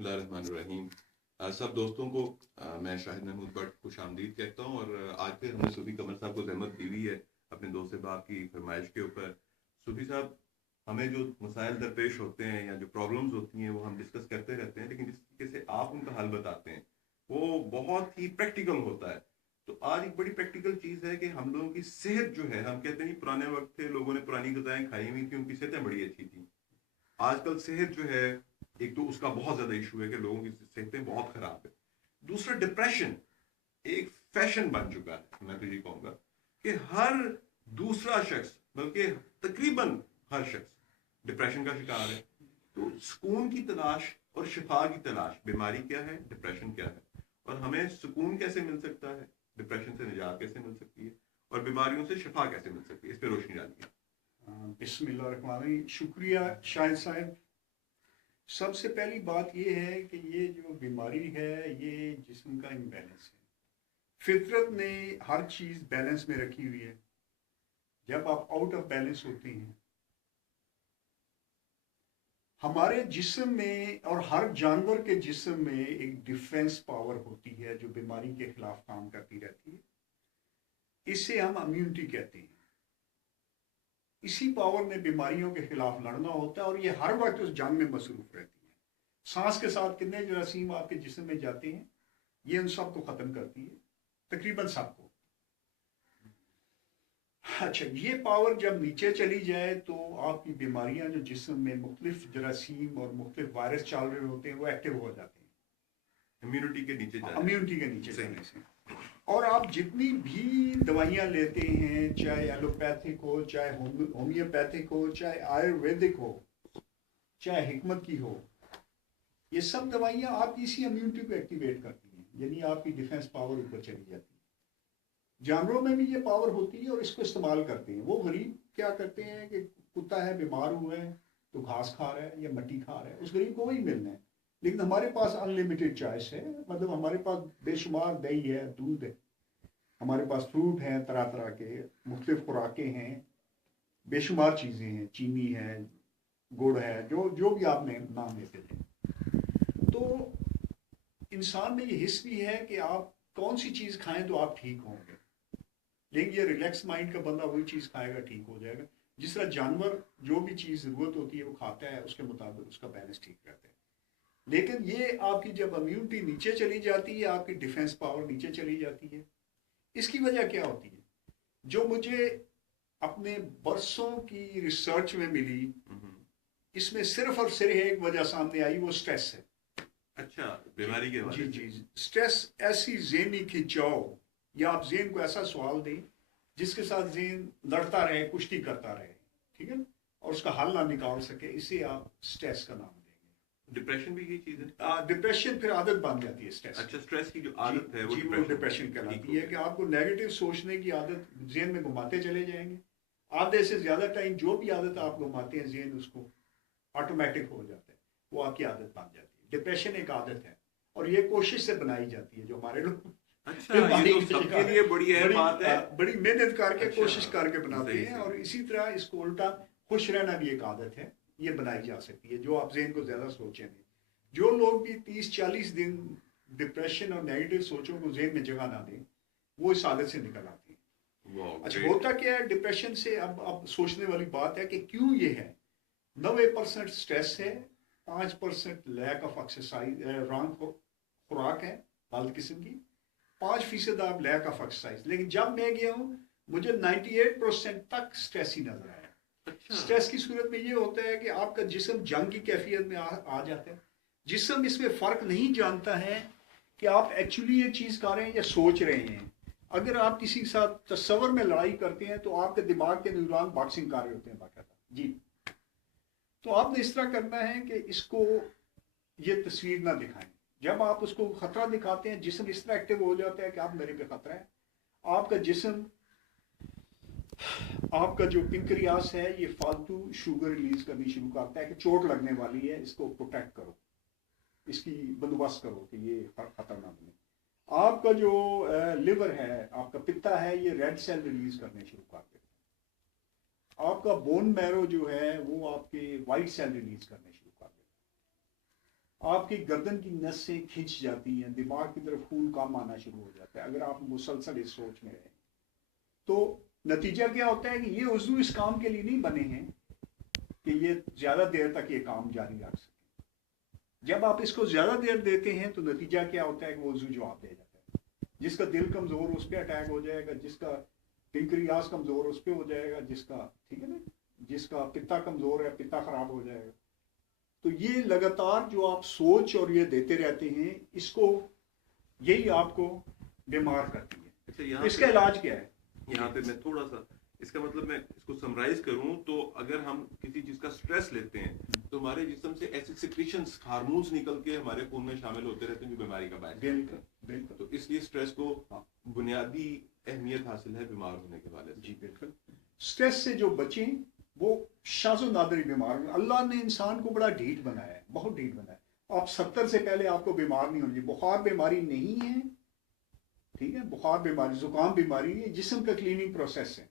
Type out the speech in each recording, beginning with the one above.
بسم اللہ الرحمن الرحیم. سب دوستوں کو میں شاہد محمود بٹ خوش آمدید کہتا ہوں. اور آج پھر ہم نے صوفی قمر صاحب کو زحمت دی ہوئی ہے اپنے دوست صاحب کی فرمائش کے اوپر. صوفی صاحب، ہمیں جو مسائل درپیش ہوتے ہیں یا جو پرابلمز ہوتی ہیں وہ ہم ڈسکس کرتے رہتے ہیں، لیکن جس طریقے سے آپ ان کا حل بتاتے ہیں وہ بہت ہی پریکٹیکل ہوتا ہے. تو آج ایک بڑی پریکٹیکل چیز ہے کہ ہم لوگوں کی صحت جو ہے، ہم کہتے ہیں پرانے وقت تھے، لوگوں نے پرانی غذائیں کھائی ہوئی تھیں، ان کی صحتیں بڑی اچھی تھیں. آج کل صحت جو ہے، ایک تو اس کا بہت زیادہ ایشو ہے کہ لوگوں کی صحتیں بہت خراب ہے. دوسرا ڈپریشن ایک فیشن بن چکا ہے. میں تو یہ کہوں گا کہ ہر دوسرا شخص، بلکہ تقریباً ہر شخص ڈپریشن کا شکار ہے. تو سکون کی تلاش اور شفا کی تلاش، بیماری کیا ہے، ڈپریشن کیا ہے، اور ہمیں سکون کیسے مل سکتا ہے، ڈپریشن سے نجات کیسے مل سکتی ہے، اور بیماریوں سے شفا کیسے مل سکتی ہے، اس پہ روشنی ڈالیے. بسم اللہ الرحمن الرحیم. شکریہ شاہد صاحب. سب سے پہلی بات یہ ہے کہ یہ جو بیماری ہے یہ جسم کا امبیلنس ہے. فطرت نے ہر چیز بیلنس میں رکھی ہوئی ہے. جب آپ آؤٹ آف بیلنس ہوتے ہیں، ہمارے جسم میں اور ہر جانور کے جسم میں ایک ڈیفینس پاور ہوتی ہے جو بیماری کے خلاف کام کرتی رہتی ہے. اسے ہم امیونٹی کہتے ہیں. اسی پاور میں بیماریوں کے خلاف لڑنا ہوتا ہے، اور یہ ہر وقت اس جنگ میں مصروف رہتی ہے. سانس کے ساتھ کتنے جراثیم آپ کے جسم میں جاتے ہیں، یہ ان سب کو ختم کرتی ہے، تقریباً سب کو. اچھا، یہ پاور جب نیچے چلی جائے تو آپ کی بیماریاں جو جسم میں مختلف جراثیم اور مختلف وائرس چل رہے ہوتے ہیں وہ ایکٹیو ہو جاتے ہیں امیونٹی کے نیچے جانا. امیونٹی کے نیچے جانے سے. اور آپ جتنی بھی دوائیاں لیتے ہیں، چاہے ایلوپیتھک ہو، چاہے ہومیوپیتھک ہو، چاہے آیورویدک ہو، چاہے حکمت کی ہو، یہ سب دوائیاں آپ کی اسی امیونٹی کو ایکٹیویٹ کرتی ہیں، یعنی آپ کی ڈیفینس پاور اوپر چلی جاتی ہے. جانوروں میں بھی یہ پاور ہوتی ہے اور اس کو استعمال کرتے ہیں. وہ غریب کیا کرتے ہیں کہ کتا ہے، بیمار ہوئے ہیں تو گھاس کھا رہا ہے یا مٹی کھا رہا ہے، اس غریب کو وہی ملنا ہے. لیکن ہمارے پاس انلمیٹڈ چوائس ہے، مطلب ہمارے پاس بے شمار دہی ہے، دودھ ہے، ہمارے پاس فروٹ ہیں، طرح طرح کے مختلف خوراکیں ہیں، بے شمار چیزیں ہیں، چینی ہے، گڑ ہے، جو بھی آپ نے نام لیتے تھے. تو انسان میں یہ حص بھی ہے کہ آپ کون سی چیز کھائیں تو آپ ٹھیک ہوں گے. لیکن یہ ریلیکس مائنڈ کا بندہ وہی چیز کھائے گا، ٹھیک ہو جائے گا. جس طرح جانور جو بھی چیز ضرورت ہوتی ہے وہ کھاتا ہے، اس کے مطابق اس کا بیلنس ٹھیک رہتا ہے. لیکن یہ آپ کی جب امیونٹی نیچے چلی جاتی ہے، آپ کی ڈیفینس پاور نیچے چلی جاتی ہے. اس کی وجہ کیا ہوتی ہے؟ جو مجھے اپنے برسوں کی ریسرچ میں ملی، اس میں صرف اور صرف ایک وجہ سامنے آئی، وہ سٹریس ہے. اچھا، بیماری کے جی حوالے سے. جی، سٹریس ایسی ذہنی کھنچاؤ، یا آپ ذہن کو ایسا سوال دیں جس کے ساتھ ذہن لڑتا رہے، کشتی کرتا رہے، ٹھیک ہے، اور اس کا حل نہ نکال سکے، اسے آپ سٹریس کا نام دیں گے. ڈپریشن بھی یہ چیز ہے. ڈپریشن پھر عادت بن جاتی ہے سٹریس. اچھا، سٹریس کی جو عادت ہے وہ جی، وہ ڈپریشن کہلاتی ہے کہ آپ کو نیگیٹو سوچنے کی عادت ذہن میں گھماتے چلے جائیں گے. آدھے سے زیادہ ٹائم جو بھی عادت آپ گھماتے ہیں ذہن اس کو آٹومیٹک ہو جاتا ہے، وہ آپ کی عادت بن جاتی ہے. ڈپریشن ایک عادت ہے اور یہ کوشش سے بنائی جاتی ہے. جو ہمارے لوگ اچھا، یہ تو سب کے لیے بڑی اہم بات ہے. بڑی محنت کر کے اچھا، کوشش کر کے بناتے صحیح ہیں. صحیح. اور اسی طرح اس کو الٹا خوش رہنا بھی ایک عادت ہے، یہ بنائی جا سکتی ہے جو آپ ذہن کو زیادہ سوچیں گے. جو لوگ بھی 30-40 دن ڈپریشن اور نیگیٹو سوچوں کو ذہن میں جگہ نہ دیں، وہ اس عادت سے نکل آتے ہیں. اچھا، ہوتا کیا ہے ڈپریشن سے؟ اب سوچنے والی بات ہے کہ کیوں یہ ہے. 90% سٹریس ہے، 5% لیک آف ایکسرسائز، رانگ خوراک ہے غلط قسم کی، 5% آپ لیک آف ایکسرسائز. لیکن جب میں گیا ہوں مجھے 98% تک سٹریس ہی نظر آیا. سٹریس کی صورت میں یہ ہوتا ہے کہ آپ کا جسم جنگ کی کیفیت میں آ جاتا ہے. جسم اس میں فرق نہیں جانتا ہے کہ آپ ایکچولی یہ چیز کر رہے ہیں یا سوچ رہے ہیں. اگر آپ کسی کے ساتھ تصور میں لڑائی کرتے ہیں تو آپ کے دماغ کے نیورون باکسنگ کر رہے ہوتے ہیں باقاعدہ. جی، تو آپ نے اس طرح کرنا ہے کہ اس کو یہ تصویر نہ دکھائیں. جب آپ اس کو خطرہ دکھاتے ہیں جسم اس طرح ایکٹیو ہو جاتا ہے کہ آپ میرے پہ خطرہ ہے. آپ کا جسم، آپ کا جو پنکریاس ہے یہ فالتو شوگر ریلیز کرنی شروع کرتا ہے کہ چوٹ لگنے والی ہے، اس کو پروٹیکٹ کرو، اس کی بندوبست کرو کہ یہ خطر نہ بنے. آپ کا جو لیور ہے، آپ کا پتا ہے، یہ ریڈ سیل ریلیز کرنے شروع کر دیتا ہے. آپ کا بون میرو جو ہے وہ آپ کے وائٹ سیل ریلیز کرنے شروع کر دیتا ہے. آپ کی گردن کی نسیں کھنچ جاتی ہیں, دماغ کی طرف خون کم آنا شروع ہو جاتا ہے اگر آپ مسلسل اس سوچ میں رہیں. تو نتیجہ کیا ہوتا ہے کہ یہ عضو اس کام کے لیے نہیں بنے ہیں کہ یہ زیادہ دیر تک یہ کام جاری رکھ سکیں. جب آپ اس کو زیادہ دیر دیتے ہیں تو نتیجہ کیا ہوتا ہے کہ وہ عضو جواب دے جاتا ہے. جس کا دل کمزور اس پہ اٹیک ہو جائے گا, جس کا پنکریاس کمزور اس پہ ہو جائے گا, جس کا ٹھیک ہے نا, جس کا پتا کمزور ہے پتا خراب ہو جائے گا. تو یہ لگاتار جو آپ سوچ اور یہ دیتے رہتے ہیں, اس کو یہی آپ کو بیمار کرتی ہے. اچھا, اس کا علاج کیا ہے؟ یہاں پہ میں تھوڑا سا اس کا مطلب میں اس کو سمرائز کروں تو اگر ہم کسی چیز کا سٹریس لیتے ہیں تو ہمارے جسم سے ایسے سیکریشنز ہارمونز نکل کے ہمارے خون میں شامل ہوتے رہتے ہیں جو بیماری کا باعث بنتے ہیں. بالکل. تو اس لیے سٹریس کو بنیادی اہمیت حاصل ہے بیمار ہونے کے حوالے سے. جی بالکل. سٹریس سے جو بچیں وہ شاذ و نادری بیمار ہیں. اللہ نے انسان کو بڑا ڈھیٹ بنایا ہے, بہت ڈھیٹ بنایا ہے. آپ 70 سے پہلے آپ کو بیمار نہیں ہونا چاہیے. بخار بیماری نہیں ہے, ٹھیک ہے, بخار بیماری, زکام بیماری نہیں ہے, جسم کا کلیننگ پروسیس ہے.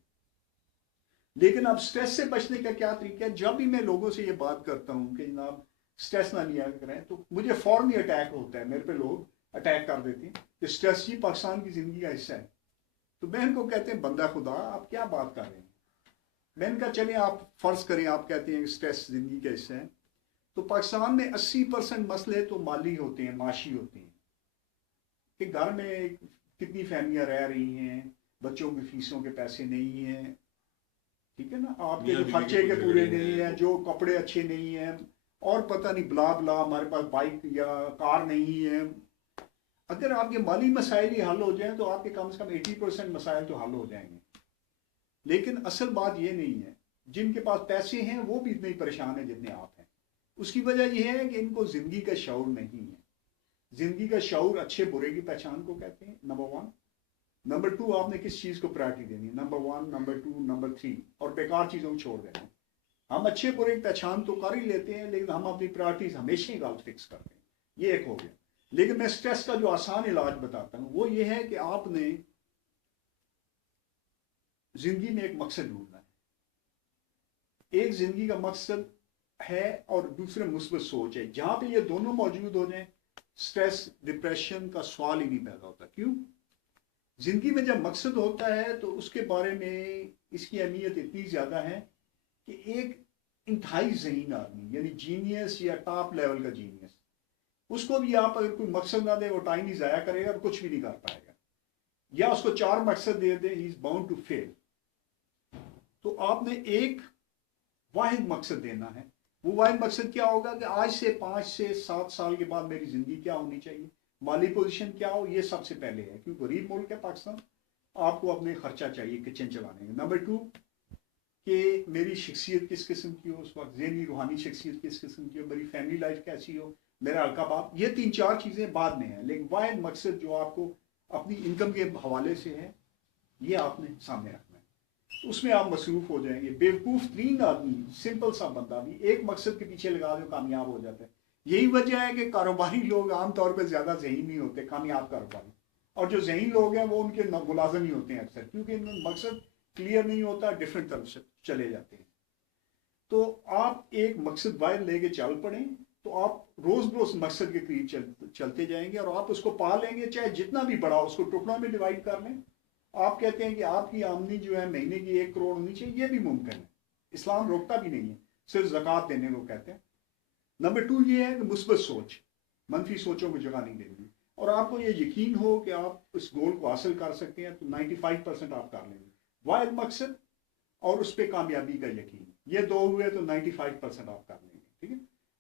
لیکن اب سٹریس سے بچنے کا کیا طریقہ ہے؟ جب بھی میں لوگوں سے یہ بات کرتا ہوں کہ جناب سٹریس نہ لیا کریں تو مجھے فوراً اٹیک ہوتا ہے, میرے پہ لوگ اٹیک کر دیتے ہیں کہ سٹریس ہی پاکستان کی زندگی کا حصہ ہے. تو میں ان کو کہتے ہیں بندہ خدا آپ کیا بات کر رہے ہیں. میں ان کا چلیں آپ فرض کریں آپ کہتے ہیں کہ سٹریس زندگی کا حصہ ہے, تو پاکستان میں 80% مسئلے تو مالی ہوتے ہیں, معاشی ہوتے ہیں کہ گھر میں کتنی فیملیاں رہ رہی ہیں, بچوں کی فیسوں کے پیسے نہیں ہیں, ٹھیک ہے نا, آپ کے جو خرچے کے پورے نہیں ہیں, جو کپڑے اچھے نہیں ہیں, اور پتہ نہیں بلا بلا ہمارے پاس بائک یا کار نہیں ہے. اگر آپ کے مالی مسائل ہی حل ہو جائیں تو آپ کے کم سے کم 80% مسائل تو حل ہو جائیں گے. لیکن اصل بات یہ نہیں ہے. جن کے پاس پیسے ہیں وہ بھی اتنے ہی پریشان ہیں جتنے آپ ہیں. اس کی وجہ یہ ہے کہ ان کو زندگی کا شعور نہیں ہے. زندگی کا شعور اچھے برے کی پہچان کو کہتے ہیں, نمبر 1. نمبر 2, آپ نے کس چیز کو پرائرٹی دینی ہے, نمبر 1, نمبر 2, نمبر 3, اور بیکار چیزوں کو چھوڑ دینا ہے. ہم اچھے برے کی پہچان تو کر ہی لیتے ہیں لیکن ہم اپنی پرائرٹیز ہمیشہ ہی غلط فکس کرتے ہیں. یہ ایک ہو گیا. لیکن میں سٹریس کا جو آسان علاج بتاتا ہوں وہ یہ ہے کہ آپ نے زندگی میں ایک مقصد ڈھونڈنا ہے. ایک زندگی کا مقصد ہے اور دوسرے مثبت سوچ ہے. جہاں پہ یہ دونوں موجود ہو جائیں سٹریس ڈپریشن کا سوال ہی نہیں پیدا ہوتا. کیوں؟ زندگی میں جب مقصد ہوتا ہے تو اس کے بارے میں اس کی اہمیت اتنی زیادہ ہے کہ ایک انتہائی ذہین آدمی یعنی جینیس یا ٹاپ لیول کا جینیس, اس کو بھی آپ اگر کوئی مقصد نہ دے وہ ٹائم ہی ضائع کرے گا اور کچھ بھی نہیں کر پائے گا. یا اس کو 4 مقصد دے دیں, ہی از باؤنڈ ٹو فیل. تو آپ نے ایک واحد مقصد دینا ہے. وہ واحد مقصد کیا ہوگا کہ آج سے 5 سے 7 سال کے بعد میری زندگی کیا ہونی چاہیے, مالی پوزیشن کیا ہو, یہ سب سے پہلے ہے کیونکہ غریب ملک ہے پاکستان. آپ کو اپنے خرچہ چاہیے کچن چلانے کا. نمبر 2 کہ میری شخصیت کس قسم کی ہو اس وقت, ذہنی روحانی شخصیت کس قسم کی ہو, میری فیملی لائف کیسی ہو, میرا ہلکا باپ. یہ 3-4 چیزیں بعد میں ہیں لیکن واحد مقصد جو آپ کو اپنی انکم کے حوالے سے ہے یہ آپ نے سامنے رکھنا ہے. تو اس میں آپ مصروف ہو جائیں گے. بیوقوف ترین آدمی, سمپل سا بندہ بھی ایک مقصد کے پیچھے لگا دے کامیاب ہو جاتا ہے. یہی وجہ ہے کہ کاروباری لوگ عام طور پہ زیادہ ذہین نہیں ہوتے, کامیاب کاروباری, اور جو ذہین لوگ ہیں وہ ان کے ملازم ہی ہوتے ہیں اکثر, کیونکہ ان کا مقصد کلیئر نہیں ہوتا, ڈفرینٹ طرف سے چلے جاتے ہیں. تو آپ ایک مقصد واحد لے کے چل پڑیں تو آپ روز روز مقصد کے قریب چلتے جائیں گے اور آپ اس کو پا لیں گے. چاہے جتنا بھی بڑا اس کو ٹکڑوں میں ڈیوائڈ کر لیں. آپ کہتے ہیں کہ آپ کی آمدنی جو ہے مہینے کی 1 کروڑ ہونی چاہیے, یہ بھی ممکن ہے, اسلام روکتا بھی نہیں ہے, صرف زکوٰۃ دینے کو کہتے ہیں. نمبر 2 یہ ہے کہ مثبت سوچ, منفی سوچوں کو جگہ نہیں دینی. اور آپ کو یہ یقین ہو کہ آپ اس گول کو حاصل کر سکتے ہیں تو 95% آپ کر لیں گے. واحد مقصد اور اس پہ کامیابی کا یقین, یہ 2 ہوئے تو 95% آپ کر لیں گے. ٹھیک ہے,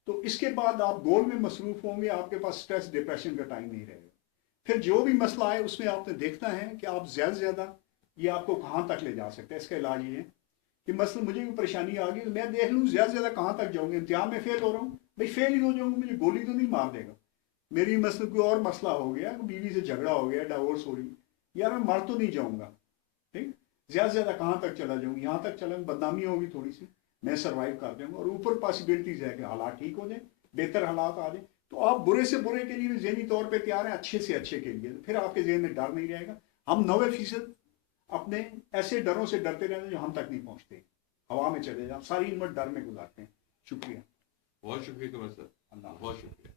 تو اس کے بعد آپ گول میں مصروف ہوں گے, آپ کے پاس سٹریس ڈپریشن کا ٹائم نہیں رہے گا. پھر جو بھی مسئلہ آئے اس میں آپ نے دیکھنا ہے کہ آپ زیادہ سے زیادہ یہ آپ کو کہاں تک لے جا سکتے ہیں. اس کا علاج یہ ہے کہ مثلا مجھے کوئی پریشانی آ گئی, میں دیکھ لوں زیادہ سے زیادہ کہاں تک جاؤں گے. امتحان میں فیل ہو رہا ہوں, بھائی فیل ہی ہو جاؤں گا, مجھے گولی تو نہیں مار دے گا. میری مثلا کوئی اور مسئلہ ہو گیا, بیوی سے جھگڑا ہو گیا, ڈائیورس ہو رہی, یار میں مر تو نہیں جاؤں گا. ٹھیک, زیادہ سے زیادہ کہاں تک چلا جاؤں گا, یہاں تک چلا, بدنامی ہوگی تھوڑی سی, میں سروائیو کر جاؤں گا. اور اوپر پاسبلٹیز ہے کہ حالات ٹھیک ہو جائیں, بہتر حالات آ جائیں, تو آپ برے سے برے کے لیے بھی ذہنی طور پہ تیار ہیں, اچھے سے اچھے کے لیے. پھر آپ کے ذہن میں ڈر نہیں رہے گا. ہم 90% اپنے ایسے ڈروں سے ڈرتے رہتے ہیں جو ہم تک نہیں پہنچتے, ہوا میں چلے جائیں, ساری عمر ڈر میں گزارتے ہیں. شکریہ, بہت شکریہ قمر صاحب, اللہ بہت شکریہ.